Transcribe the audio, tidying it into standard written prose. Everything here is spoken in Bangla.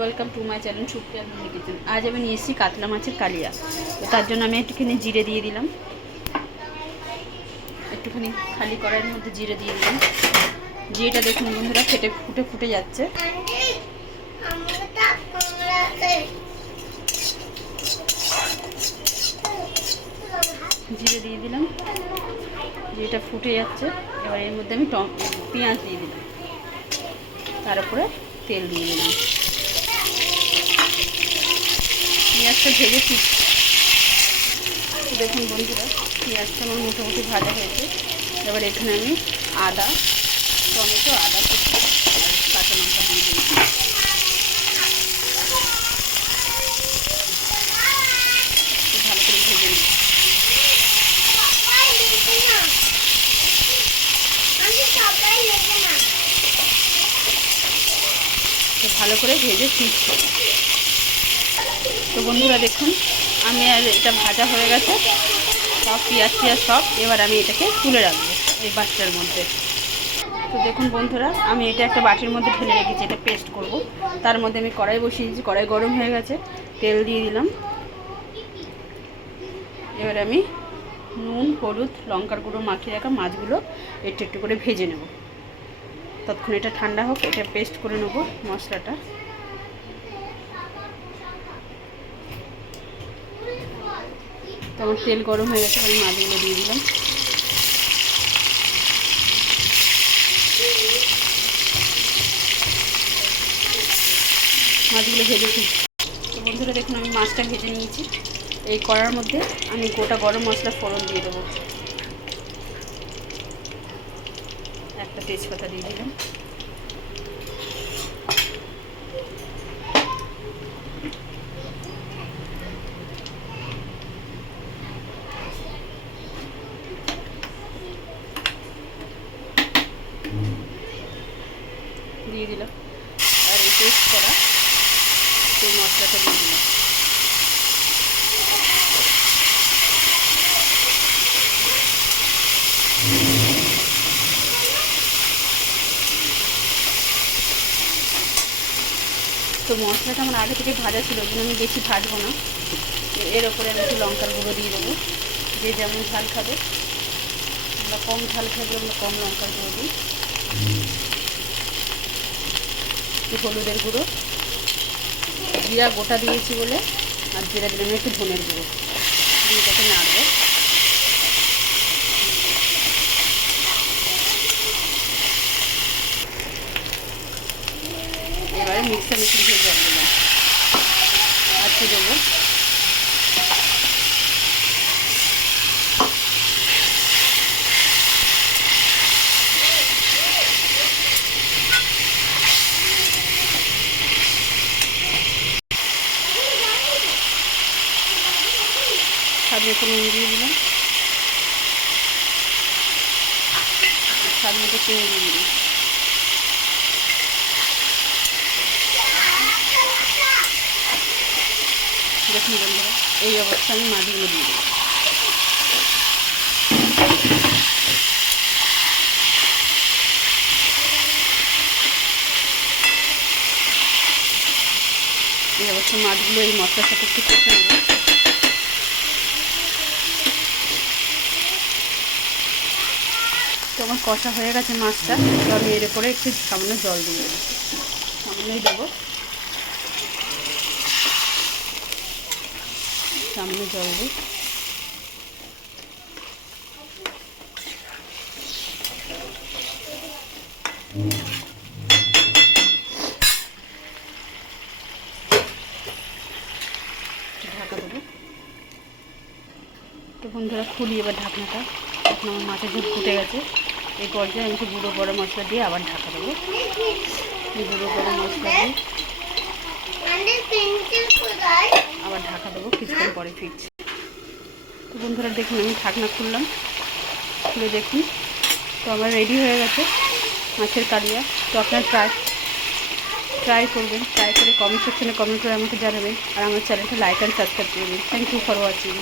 Welcome to my channel Supriya kitchen. আজ আমি নিয়ে এসেছি কাতলা মাছের কালিয়া। তো তার জন্য আমি একটুখানি জিরে দিয়ে দিলাম, একটুখানি খালি কড়াইয়ের মধ্যে জিরে দিয়ে দিলাম। জিরেটা দেখুন বন্ধুরা ফুটে ফুটে যাচ্ছে। জিরে দিয়ে দিলাম, জিরেটা ফুটে যাচ্ছে। এবার এর মধ্যে আমি পেঁয়াজ দিয়ে দিলাম, তার উপরে তেল দিয়ে দিলাম। পেঁয়াজটা ভেজে দেখুন বন্ধুরা, পেঁয়াজটা আমার মোটামুটি ভাজা হয়েছে। এবার এখানে আমি আদা, টমেটো, আদা কুচি আর কাঁচা লঙ্কা দিয়ে দিয়েছি। ভালো করে ভেজে নিই। ভালো করে ভেজে ফিরছি। তো বন্ধুরা দেখুন, আমি আর এটা ভাজা হয়ে গেছে সব, পেঁয়াজ সব। এবার আমি এটাকে তুলে রাখবো এই বাটিটার মধ্যে। তো দেখুন বন্ধুরা, আমি এটা একটা বাটির মধ্যে ঢেলে রেখেছি, এটা পেস্ট করব। তার মধ্যে আমি কড়াই বসিয়ে দিয়েছি, কড়াই গরম হয়ে গেছে, তেল দিয়ে দিলাম। এবার আমি নুন, হলুদ, লঙ্কার গুঁড়ো মাখিয়ে রাখা মাছগুলো একটু একটু করে ভেজে নেব। ততক্ষণ এটা ঠান্ডা হোক, এটা পেস্ট করে নেব মশলাটা। তো আমার তেল গরম হয়ে গেছে, আমি মাছগুলো দিয়ে দিলাম। মাছগুলো ভেজেছি। তো বন্ধুরা দেখুন, আমি মাছটা ভেজে নিয়েছি। এই কড়ার মধ্যে আমি গোটা গরম মশলা ফোড়ন দিয়ে দেবো। একটা তেজপাতা দিয়ে দিলাম, দিয়ে দিলাম। আর এই পেস্ট করা সেই মশলাটা দিয়ে দিলাম। তো মশলাটা আমার আগে থেকে ভাজা ছিল, ওই জন্য আমি বেশি ভাজবো না। এর ওপরে আমি একটু লঙ্কার গুঁড়ো দিয়ে দেবো। যে যেমন ঝাল খাবে, আমরা কম ঝাল খাবে আমরা কম লঙ্কার গুঁড়ো দিই। একটু হলুদের গুঁড়ো, জিরা গোটা দিয়েছি বলে, আর জিরা দিলাম একটু ধনের গুঁড়ো দিয়ে এটাকে নাড়বো। এবারে মিক্সি দিয়ে জল দিলাম, আজকে দেবো। স্বাদ মতো নুন দিয়ে দিলাম, স্বাদ মতো চিনি দিয়ে দিলাম। দেখুন বন্ধুরা, এই অবস্থা আমি মাছগুলো দিয়ে দিই। এই অবস্থা মাছগুলো এই মশলার সাথে একটু কষে নেব। তো আমার কষা হয়ে গেছে মাছটা। তো আমি এর উপরে একটু সামান্য জল দিয়ে দেবো, সামান্যই দেবো, সামনে জল দিই। ঢাকা দেবো। তো বন্ধুরা খুলি এবার ঢাকনাটা। এখন আমার মাছের ঝোল ফুটে গেছে। এই পর্যায়ে আমি একটু গুঁড়ো গরম মশলা দিয়ে আবার ঢাকা দেবো। গুঁড়ো গরম মশলা দিয়ে আবার ঢাকা দেবো, কিছুক্ষণ পরে ফিরছি। তো বন্ধুরা দেখুন, আমি ঢাকনা খুললাম, খুলে দেখুন তো আমার রেডি হয়ে গেছে মাছের কালিয়া। তো আপনার ট্রাই করবেন, ট্রাই করে কমেন্ট সেকশনে কমেন্ট করে আমাকে জানাবেন। আর আমার চ্যানেলটা লাইক অ্যান্ড সাবস্ক্রাইব করবেন। Thank you for watching.